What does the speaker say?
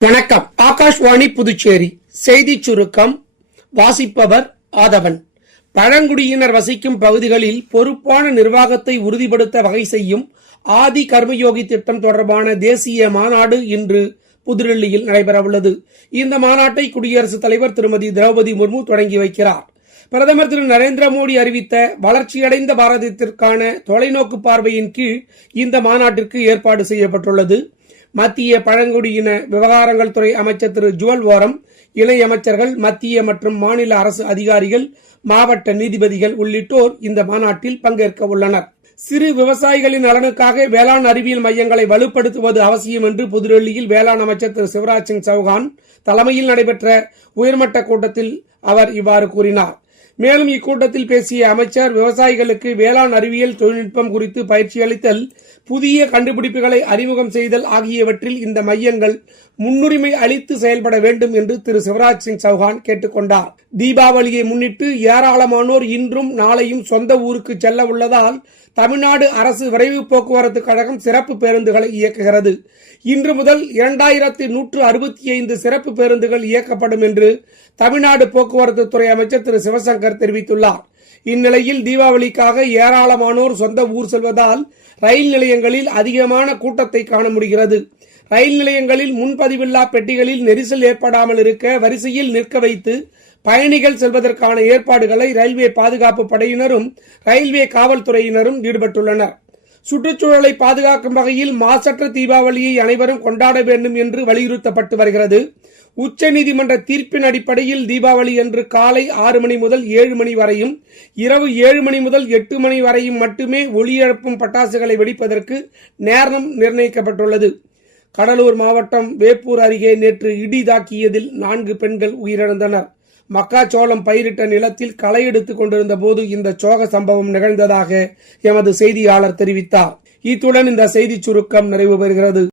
வணக்கம். ஆகாஷ்வாணி புதுச்சேரி செய்தி சுருக்கம் வாசிப்பவர் ஆதவன். பழங்குடியினர் வசிக்கும் பகுதிகளில் பொறுப்பான நிர்வாகத்தை உறுதிப்படுத்த வகை செய்யும் ஆதி கர்மயோகி திட்டம் தொடர்பான தேசிய மாநாடு இன்று புதுடில்லியில் நடைபெறவுள்ளது. இந்த மாநாட்டை குடியரசுத் தலைவர் திருமதி திரௌபதி முர்மு தொடங்கி வைக்கிறார். பிரதமர் திரு நரேந்திர மோடி அறிவித்த வளர்ச்சியடைந்த பாரதத்திற்கான தொலைநோக்கு பார்வையின் கீழ் இந்த மாநாட்டிற்கு ஏற்பாடு செய்யப்பட்டுள்ளது. மத்திய பழங்குடியின விவகாரங்கள் துறை அமைச்சர் திரு ஜுவல் ஓரம், இணை அமைச்சர்கள், மத்திய மற்றும் மாநில அரசு அதிகாரிகள், மாவட்ட நீதிபதிகள் உள்ளிட்டோர் இந்த மாநாட்டில் பங்கேற்க உள்ளனர். சிறு விவசாயிகளின் நலனுக்காக வேளாண் அறிவியல் மையங்களை வலுப்படுத்துவது அவசியம் என்று புதுடெல்லியில் வேளாண் அமைச்சர் திரு சிவராஜ் சிங் சௌஹான் தலைமையில் நடைபெற்ற உயர்மட்ட கூட்டத்தில் அவர் இவ்வாறு கூறினார். மேலும் இக்கூட்டத்தில் பேசிய அமைச்சர், விவசாயிகளுக்கு வேளாண் அறிவியல் தொழில்நுட்பம் குறித்து பயிற்சி அளித்தல், புதிய கண்டுபிடிப்புகளை அறிமுகம் செய்தல் ஆகியவற்றில் இந்த மையங்கள் முன்னுரிமை அளித்து செயல்பட வேண்டும் என்று திரு சிவராஜ் சிங் சௌஹான் கேட்டுக் கொண்டார். தீபாவளியை முன்னிட்டு ஏராளமானோர் இன்றும் நாளையும் சொந்த ஊருக்கு செல்ல உள்ளதால் தமிழ்நாடு அரசு விரைவு போக்குவரத்து கழகம் சிறப்பு பேருந்துகளை இயக்குகிறது. இன்று முதல் 2165 சிறப்பு பேருந்துகள் இயக்கப்படும் என்று தமிழ்நாடு போக்குவரத்து துறை அமைச்சர் திரு சிவசங்கர் தெரிவித்துள்ளார். இந்நிலையில் தீபாவளிக்காக ஏராளமானோர் சொந்த ஊர் செல்வதால் ரயில் நிலையங்களில் அதிகமான கூட்டத்தை காண முடிகிறது. ரயில் நிலையங்களில் முன்பதிவில்லா பெட்டிகளில் நெரிசல் ஏற்படாமல் இருக்க வரிசையில் நிற்க வைத்து பயணிகள் செல்வதற்கான ஏற்பாடுகளை ரயில்வே பாதுகாப்பு படையினரும் ரயில்வே காவல்துறையினரும் ஈடுபட்டுள்ளனர். சுற்றுச்சூழலை பாதுகாக்கும் வகையில் மாசற்ற தீபாவளியை அனைவரும் கொண்டாட வேண்டும் என்று வலியுறுத்தப்பட்டு வருகிறது. உச்சநீதிமன்ற தீர்ப்பின் அடிப்படையில் தீபாவளி அன்று காலை 6 மணி முதல் 7 மணி வரையும், இரவு 7 மணி முதல் 8 மணி வரையும் மட்டுமே ஒலி எழுப்பும் பட்டாசுகளை வெடிப்பதற்கு நேரம் நிர்ணயிக்கப்பட்டுள்ளது. கடலூர் மாவட்டம் வேப்பூர் அருகே நேற்று இடி தாக்கியதில் 4 பெண்கள் உயிரிழந்தனர். மக்காச்சோளம் பயிரிட்ட நிலத்தில் களை எடுத்துக் கொண்டிருந்த போது இந்த சோக சம்பவம் நிகழ்ந்ததாக எமது செய்தியாளர் தெரிவித்தார். இத்துடன் இந்த செய்தி சுருக்கம் நிறைவு பெறுகிறது.